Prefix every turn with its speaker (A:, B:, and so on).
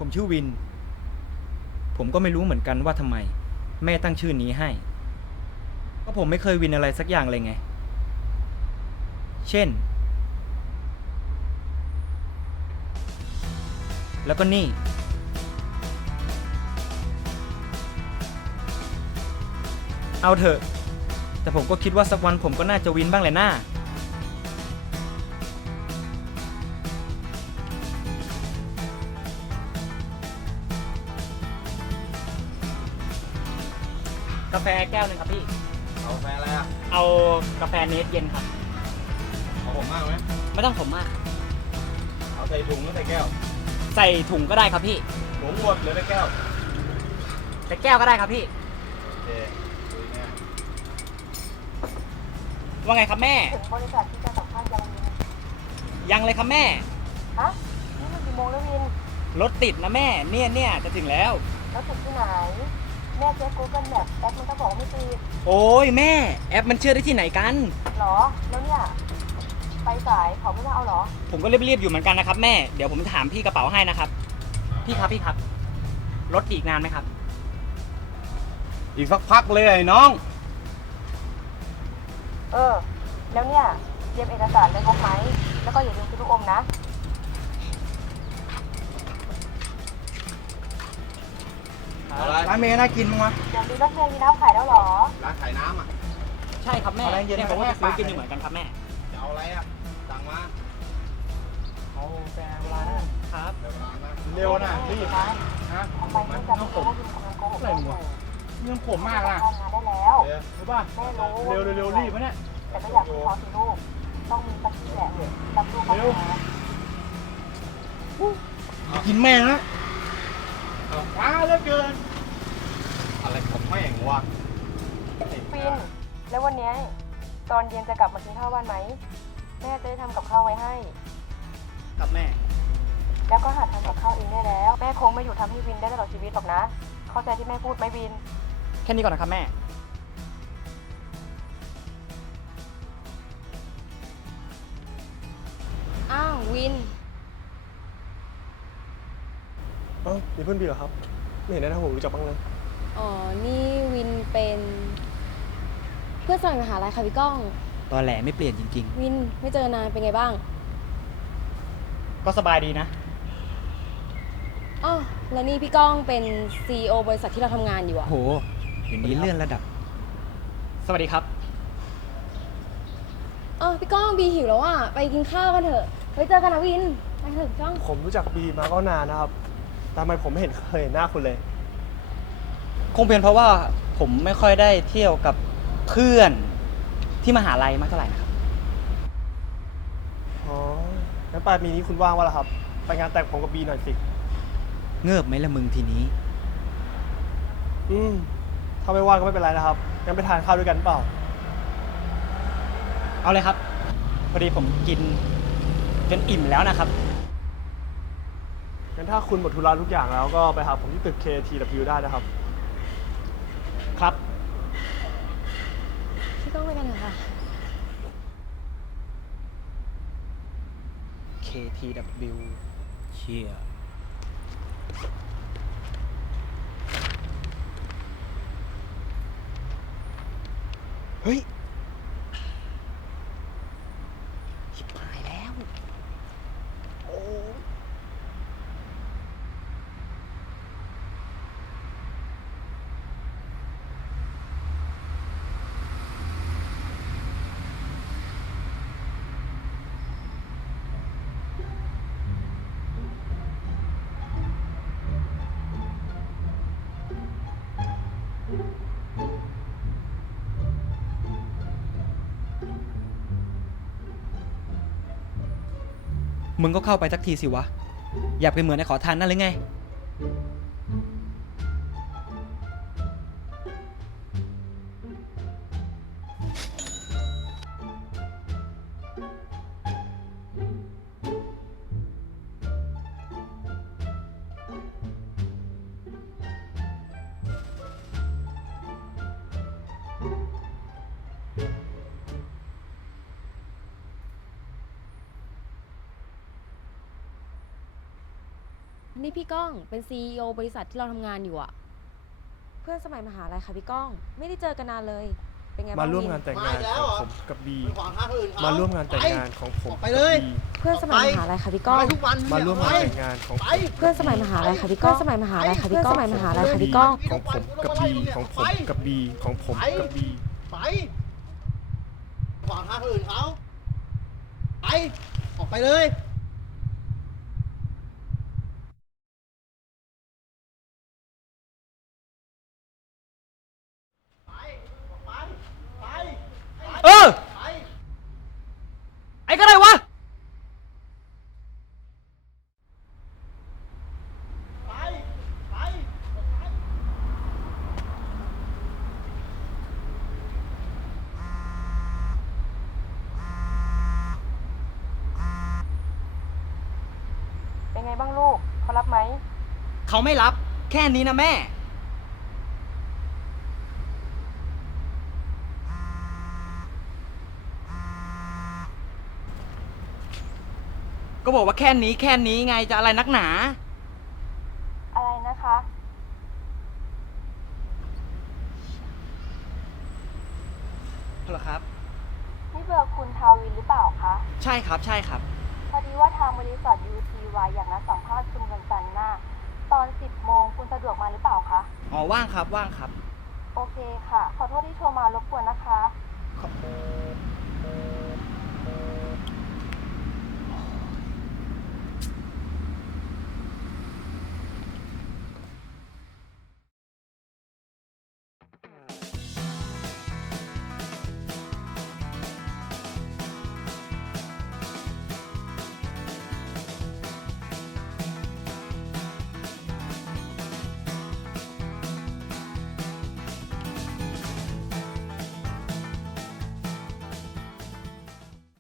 A: ผมชื่อวิน ผมก็ไม่รู้เหมือนกันว่าทำไมแม่ตั้งชื่อนี้ให้ก็ผมไม่เคยวินอะไรสักอย่างเลยไง เช่น แล้วก็นี่ เอาเถอะ แต่ผมก็คิดว่าสักวันผมก็น่าจะวินบ้างแหละน้ากาแฟแก้วหนึ่งครับพี่
B: เอาแฟอะไรอ่ะ
A: เอากาแฟเนสเย็นครับ
B: เอาผมมากไหม
A: ไม่ต้องผมมาก
B: เอาใส่ถุงหรือใส่แก้ว
A: ใส่ถุงก็ได้ครับพี่
B: ถุงหมดหรือในแก้ว
A: ใส่แก้วก็ได้ครับพี่
B: โอเคดูง่าย
A: ว่าไงครับแม่
C: ถึงบริษัทที่จะสัมภาษณ์ยังวิน
A: ยังเลยครับแม่
C: ฮะนี่มันกี่โมงแล้ววิน
A: รถติดนะแม่ เนี่ยจะถึงแล้ว
C: แล้วถึงที่ไหน แม่เช็ค Google Map แอปมันก็บอกว่าไม่ติด
A: โอ้ยแม่ แอปมันเชื่อได้ที่ไหนกัน
C: หรอ แล้วเนี่ย ไปสายเขาไม่มาเอาหรอ
A: ผมก็รีบๆอยู่เหมือนกันนะครับแม่ เดี๋ยวผมถามพี่กระเป๋าให้นะครับ พี่ครับ รถอีกนานไหมครับ
B: อีกสักพักเลยไอ้น้อง
C: เออ แล้วเนี่ยเตรียมเอกสารเลยครบไหม แล้วก็อย่าลืมซื้อลูกอมนะ
B: อะไร
A: ร้านเมย์น่ากินมั้งวะ
C: เดี๋ยวดูรถเมล์มีน้ำขายแล้วหรอ
B: ร้านขายน้ำอ่ะ
A: ใช่ครับแม่
B: อะไรเย็น
A: เนี่ยผมก็จะซื้อ
B: แม่
A: กินอยู่เหมือนกันครับแม่
B: จะเอาอะไรอ่ะ สั่งมา
A: เอาแฟนเวลานะครับ
B: เดี๋ยวเร็วนะรีบ
C: นะ
B: ฮะ
C: ทำไมไม่จำเป็นว่าวินกำลังโกหกแม่อยู่
A: เรื่องผมมากล่ะ
C: ทำงานได้แล้ว
B: เดี๋ยว
A: รู้ป่ะ
C: แม่รู้
A: เร็วรีบวะเนี่ย
C: แต่ก็อยากให้เขาสิลูก ต้องมีสักทีแหละรับลูกเข้ามา
A: กินแม่งนะ
B: เอาช้าเหลือเกิน อะไรของแม่งวะ
C: ฟิน แล้ววันนี้ตอนเย็นจะกลับมากินข้าวบ้านไหม แม่จะได้ทำกับข้าวไว้ให้
A: กับแม่
C: แล้วก็หัดทำกับข้าวเองได้แล้ว แม่คงไม่อยู่ทำให้วินได้ตลอดชีวิตหรอกนะ เข้าใจที่แม่พูดไหมวิน
A: แค่นี้ก่อนนะครับแม่
D: อ้าววิน
E: เอ้ามีเพื่อนบีเหรอครับ ไม่เห็นได้ทั้งผมรู้จักบ้างเลย
D: อ๋อ นี่วินเป็นเพื่อนสมัยมหาลัยค่ะพี่ก้อง
A: ตอนแหลไม่เปลี่ยนจริง
D: วินไม่เจอนานเป็นไงบ้าง
A: ๆ ก็สบายดีนะ
D: อ๋อแล้วนี่พี่ก้องเป็น CEO บริษัทที่เราทำงานอยู่อะ
A: โหเดี๋ยวนี้เลื่อนระดับ สวัสดีครับ
D: อ๋อพี่ก้องบีหิวแล้วอะไปกินข้าวกันเถอะไว้เจอกันนะวินไปเถอะพี่ก้อง
E: ผมรู้จักบีมาก็นานนะครับแต่ทำไมผมไม่เห็นเคยเห็นหน้าคุณเลย
A: คงเป็นเพราะว่าผมไม่ค่อยได้เที่ยวกับเพื่อนที่มหาลัยมากเท่าไหร่นะครับ
E: อ๋อ งั้นปลายปีนี้คุณว่างวะล่ะครับ ไปงานแต่งผมกับบีหน่อยสิ
A: เงิบไหมละมึงทีนี้
E: ถ้าไม่ว่างก็ไม่เป็นไรนะครับ งั้นไปทานข้าวด้วยกันเปล่า
A: เอาเลยครับ พอดีผมกินจนอิ่มแล้วนะครับ
E: งั้นถ้าคุณหมดธุระทุกอย่างแล้วก็ไปหาผมที่ตึก KTW ได้นะครับ
A: ครับ
D: พี่ก้องไปกันเถอะค่ะ
A: KTW เชี่ยเฮ้ยชิบหายแล้ว โอ้มึงก็เข้าไปสักทีสิวะ อยากเป็นเหมือนในขอทานนั่นหรือไง
D: นี่พี่ก้องเป็น CEO บริษัทที่เราทำงานอยู่อะเพื่อนสมัยมหาลัยค่ะพี่ก้อง ไม่ได้เจอกันนานเลย เป็นไงบ้าง
E: มาร่วม
D: วิ
E: งานแต่งงานของผมกับบี
B: ไปขวางทางคนอื่นเข
E: มาร่วมงานแต่งงานของผม
B: ออกไป
E: กับ
B: เลย
E: บี
D: เพื่อนสมัยมหาลัยค่ะพี่ก้อง
B: ไปทุกวัน
E: มาร่วมงานแต่งงานของผม
D: เพื่อนสมัยมหาลัยค่ะพี่ก้อง สมัยมหาลัยค่ะพี่ก้อง สมัยมหาลัยค่ะพี่ก้อง
E: ของผมกับบีของผมกับบีของผมกับบี
B: ไปขวางทางคนอื่นเขาไปออกไปเลย ไปออกไปไป
A: เออ
B: ไป
A: ไอ้ก็ได้วะ
B: ไปไป
C: เป็นไงบ้างลูก เขารับไหม
A: เขาไม่รับ แค่นี้นะแม่ ก็บอกว่าแค่นี้ไงจะอะไรนักหนา
C: อะไรนะคะ
A: เหรอครับ
C: นี่เบอร์คุณทาวินหรือเปล่าคะ
A: ใช่ครับ ใช่ครับ
C: พอดีว่าทางบริษัท UTY อยากนัดสัมภาษณ์คุณวันจันทร์หน้า ตอน 10 โมงคุณสะดวกมาหรือเปล่าคะ
A: อ๋อ ว่างครับ ว่างครับ
C: โอเคค่ะ ขอโทษที่โทรมารบกวนนะคะ
A: ขอ